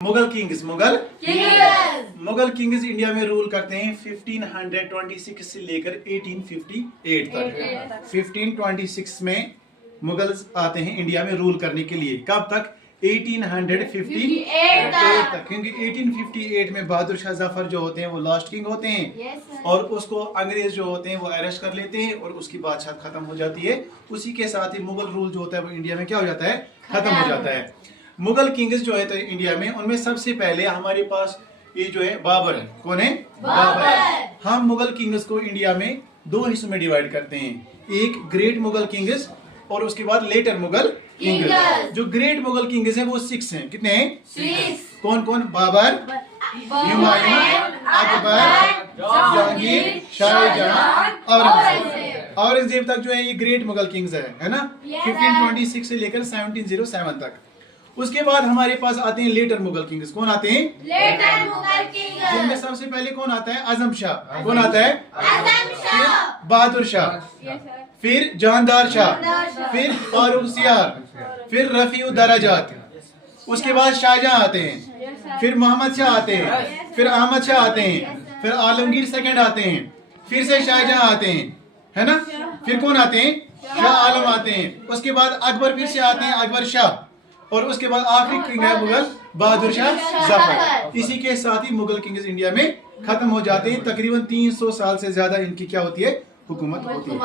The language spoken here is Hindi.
Mughal Kings Mughal Kings India में रूल करते हैं 1526 से लेकर 1858 तक। 1526 में मुगल्स आते हैं इंडिया में रूल करने के लिए। कब तक? 1858 तक, क्योंकि 1858 में बहादुर शाह जफर जो होते हैं वो लास्ट किंग होते हैं और उसको अंग्रेज जो होते हैं वो अरेस्ट कर लेते हैं और उसकी बादशाह खत्म हो जाती है। उसी के साथ ही मुगल रूल जो होता है वो इंडिया में क्या हो जाता है? खत्म हो जाता है। मुगल किंग्स जो है तो इंडिया में, उनमें सबसे पहले हमारे पास ये जो है बाबर है। कौन है? बाबर। हम मुगल किंग्स को इंडिया में दो हिस्सों में डिवाइड करते हैं, एक ग्रेट मुगल किंग्स और उसके बाद लेटर मुगल किंग्स। जो ग्रेट मुगल किंग्स हैं वो 6 हैं। कितने हैं? 6। कौन कौन? बाबर, हुमायूं, अकबर, जहांगीर, शाहजहां, औरंगजेब। औरंगजेब तक जो है ये ग्रेट मुगल किंग्स है ना, 1526 से लेकर 1707 तक। उसके बाद हमारे पास आते हैं लेटर मुगल किंग्स। कौन आते हैं? Later Mughal kings. जिनमें सबसे पहले कौन आता है? आजम शाह। कौन आता है? आजम शाह। बहादुर शाह, फिर जानदार शाह, फिर फारूक सियार, फिर रफीउ दराजात। उसके बाद शाहजहां आते हैं, फिर मोहम्मद शाह आते हैं, फिर अहमद शाह आते हैं, फिर आलमगीर सेकंड आते हैं, फिर से शाहजहां आते हैं, है ना। फिर कौन आते हैं? शाह आलम आते हैं। उसके बाद अकबर फिर से आते हैं, अकबर शाह। और उसके बाद आखिरी किंग है मुगल बहादुर शाह जफर। इसी के साथ ही मुगल किंग्स इंडिया में खत्म हो जाते हैं। तकरीबन 300 साल से ज्यादा इनकी क्या होती है? हुकूमत होती है।